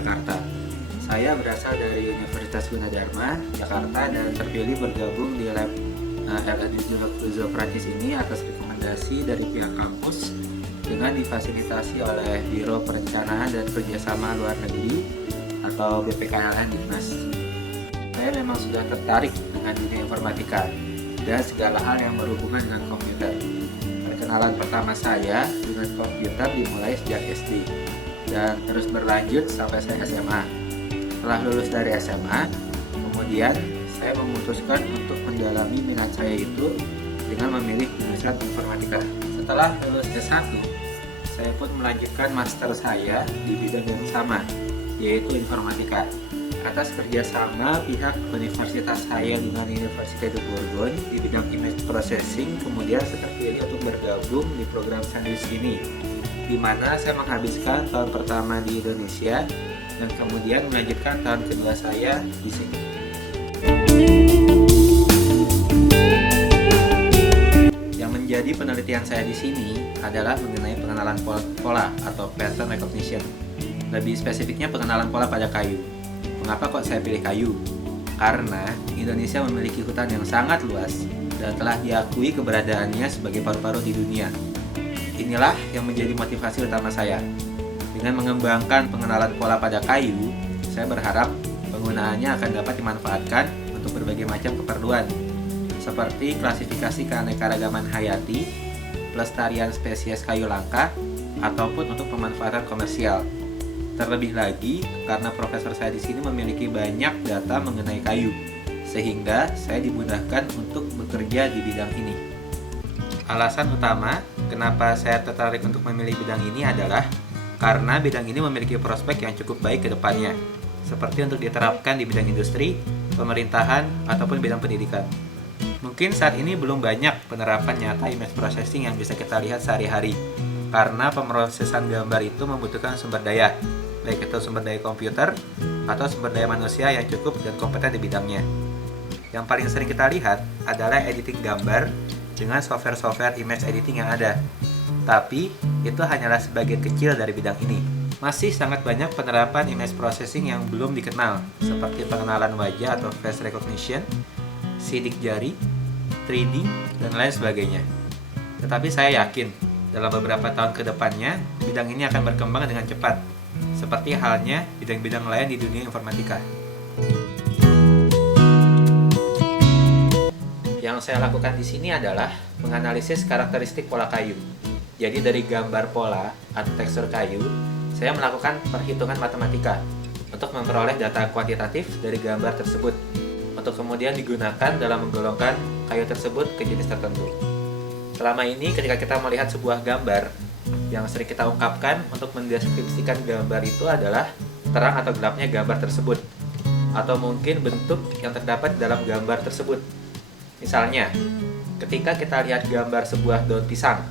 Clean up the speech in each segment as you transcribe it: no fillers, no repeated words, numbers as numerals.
Jakarta. Saya berasal dari Universitas Gunadarma, Jakarta, dan terpilih bergabung di lab LNU Prancis ini atas rekomendasi dari pihak kampus dengan difasilitasi oleh Biro Perencanaan dan Kerjasama Luar Negeri atau BPKLN Dinas. Saya memang sudah tertarik dengan dunia informatika dan segala hal yang berhubungan dengan komputer. Perkenalan pertama saya dengan komputer dimulai sejak SD dan terus berlanjut sampai saya SMA. Setelah lulus dari SMA, kemudian saya memutuskan untuk mendalami minat saya itu dengan memilih jurusan informatika. Setelah lulus S1, saya pun melanjutkan master saya di bidang yang sama, yaitu informatika. Atas kerjasama pihak universitas saya dengan Université de Bourgogne di bidang image processing, kemudian saya terpilih untuk bergabung di program SANDWICH ini, di mana saya menghabiskan tahun pertama di Indonesia dan kemudian melanjutkan tahun kedua saya di sini. Yang menjadi penelitian saya di sini adalah mengenai pengenalan pola atau pattern recognition. Lebih spesifiknya pengenalan pola pada kayu. Mengapa kok saya pilih kayu? Karena Indonesia memiliki hutan yang sangat luas dan telah diakui keberadaannya sebagai paru-paru di dunia. Inilah yang menjadi motivasi utama saya. Dengan mengembangkan pengenalan pola pada kayu, saya berharap penggunaannya akan dapat dimanfaatkan untuk berbagai macam keperluan, seperti klasifikasi keanekaragaman hayati, pelestarian spesies kayu langka, ataupun untuk pemanfaatan komersial. Terlebih lagi, karena profesor saya di sini memiliki banyak data mengenai kayu, sehingga saya dimudahkan untuk bekerja di bidang ini. Alasan utama kenapa saya tertarik untuk memilih bidang ini adalah karena bidang ini memiliki prospek yang cukup baik ke depannya, seperti untuk diterapkan di bidang industri, pemerintahan, ataupun bidang pendidikan. Mungkin saat ini belum banyak penerapan nyata image processing yang bisa kita lihat sehari-hari, karena pemrosesan gambar itu membutuhkan sumber daya, baik itu sumber daya komputer atau sumber daya manusia yang cukup dan kompeten di bidangnya. Yang paling sering kita lihat adalah editing gambar dengan software-software image editing yang ada. Tapi, itu hanyalah sebagian kecil dari bidang ini. Masih sangat banyak penerapan image processing yang belum dikenal, seperti pengenalan wajah atau face recognition, sidik jari, 3D, dan lain sebagainya. Tetapi saya yakin, dalam beberapa tahun ke depannya, bidang ini akan berkembang dengan cepat, seperti halnya bidang-bidang lain di dunia informatika. Yang saya lakukan di sini adalah menganalisis karakteristik pola kayu. Jadi dari gambar pola atau tekstur kayu, saya melakukan perhitungan matematika untuk memperoleh data kuantitatif dari gambar tersebut, untuk kemudian digunakan dalam menggolongkan kayu tersebut ke jenis tertentu. Selama ini ketika kita melihat sebuah gambar, yang sering kita ungkapkan untuk mendeskripsikan gambar itu adalah terang atau gelapnya gambar tersebut, atau mungkin bentuk yang terdapat dalam gambar tersebut. Misalnya, ketika kita lihat gambar sebuah daun pisang,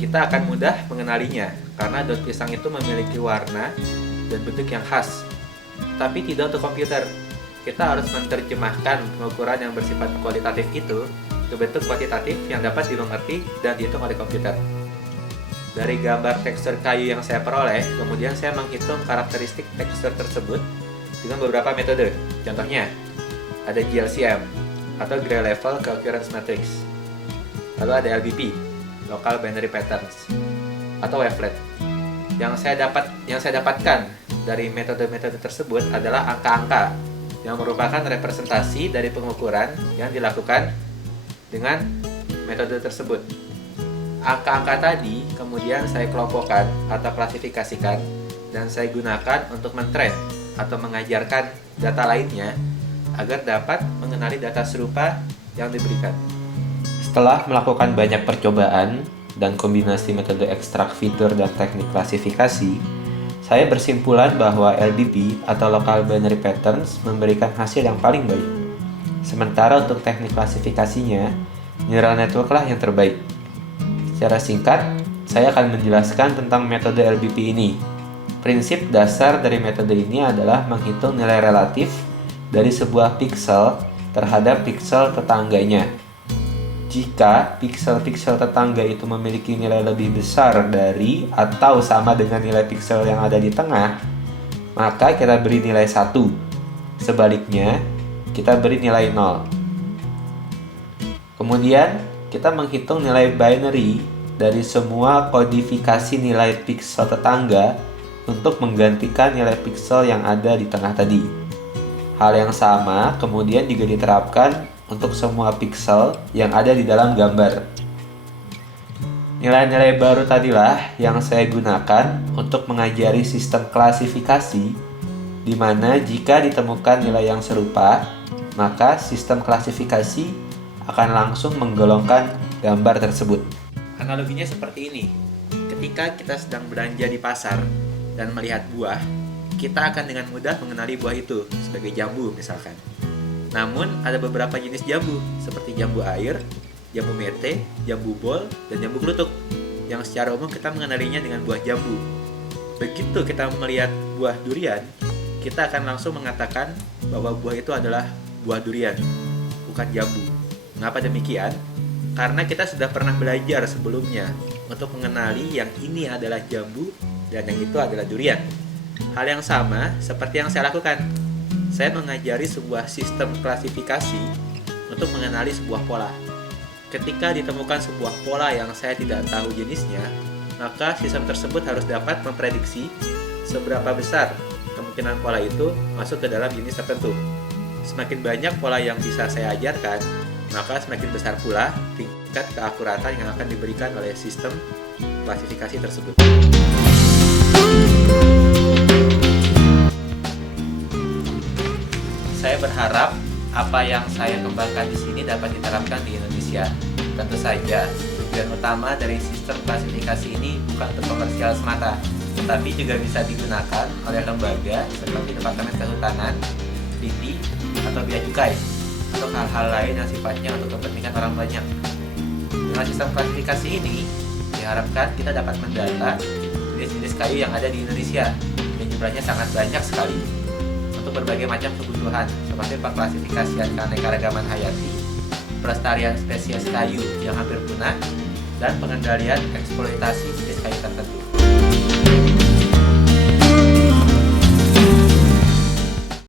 kita akan mudah mengenalinya karena daun pisang itu memiliki warna dan bentuk yang khas. Tapi tidak untuk komputer. Kita harus menerjemahkan pengukuran yang bersifat kualitatif itu ke bentuk kuantitatif yang dapat dimengerti dan dihitung oleh komputer. Dari gambar tekstur kayu yang saya peroleh, kemudian saya menghitung karakteristik tekstur tersebut dengan beberapa metode. Contohnya, ada GLCM atau Gray Level Coherence Matrix. Lalu ada LBP, Local Binary Patterns, atau wavelet. Yang saya dapatkan dari metode-metode tersebut adalah angka-angka yang merupakan representasi dari pengukuran yang dilakukan dengan metode tersebut. Angka-angka tadi kemudian saya kelompokkan atau klasifikasikan dan saya gunakan untuk men-train atau mengajarkan data lainnya agar dapat mengenali data serupa yang diberikan. Setelah melakukan banyak percobaan dan kombinasi metode ekstrak fitur dan teknik klasifikasi, saya bersimpulan bahwa LBP atau Local Binary Patterns memberikan hasil yang paling baik. Sementara untuk teknik klasifikasinya, neural network lah yang terbaik. Secara singkat, saya akan menjelaskan tentang metode LBP ini. Prinsip dasar dari metode ini adalah menghitung nilai relatif dari sebuah piksel terhadap piksel tetangganya. Jika piksel-piksel tetangga itu memiliki nilai lebih besar dari atau sama dengan nilai piksel yang ada di tengah, maka kita beri nilai 1. Sebaliknya, kita beri nilai 0. Kemudian, kita menghitung nilai binary dari semua kodifikasi nilai piksel tetangga untuk menggantikan nilai piksel yang ada di tengah tadi. Hal yang sama kemudian juga diterapkan untuk semua piksel yang ada di dalam gambar. Nilai-nilai baru tadilah yang saya gunakan untuk mengajari sistem klasifikasi, di mana jika ditemukan nilai yang serupa, maka sistem klasifikasi akan langsung menggolongkan gambar tersebut. Analoginya seperti ini. Ketika kita sedang belanja di pasar dan melihat buah, kita akan dengan mudah mengenali buah itu sebagai jambu misalkan. Namun ada beberapa jenis jambu seperti jambu air, jambu mete, jambu bol, dan jambu klutuk yang secara umum kita mengenalinya dengan buah jambu. Begitu kita melihat buah durian, kita akan langsung mengatakan bahwa buah itu adalah buah durian, bukan jambu. Mengapa demikian? Karena kita sudah pernah belajar sebelumnya untuk mengenali yang ini adalah jambu dan yang itu adalah durian. Hal yang sama seperti yang saya lakukan. Saya mengajari sebuah sistem klasifikasi untuk mengenali sebuah pola. Ketika ditemukan sebuah pola yang saya tidak tahu jenisnya, maka sistem tersebut harus dapat memprediksi seberapa besar kemungkinan pola itu masuk ke dalam jenis tertentu. Semakin banyak pola yang bisa saya ajarkan, maka semakin besar pula tingkat keakuratan yang akan diberikan oleh sistem klasifikasi tersebut. Saya berharap apa yang saya kembangkan di sini dapat diterapkan di Indonesia. Tentu saja, tujuan utama dari sistem klasifikasi ini bukan untuk komersial semata, tetapi juga bisa digunakan oleh lembaga seperti Departemen Kehutanan, LIPI, atau Bea Cukai, atau hal-hal lain yang sifatnya untuk kepentingan orang banyak. Dengan sistem klasifikasi ini, diharapkan kita dapat mendata jenis-jenis kayu yang ada di Indonesia, dan jumlahnya sangat banyak sekali, untuk berbagai macam kebutuhan, seperti pengklasifikasian keanekaragaman hayati, pelestarian spesies kayu yang hampir punah, dan pengendalian eksploitasi jenis kayu tertentu.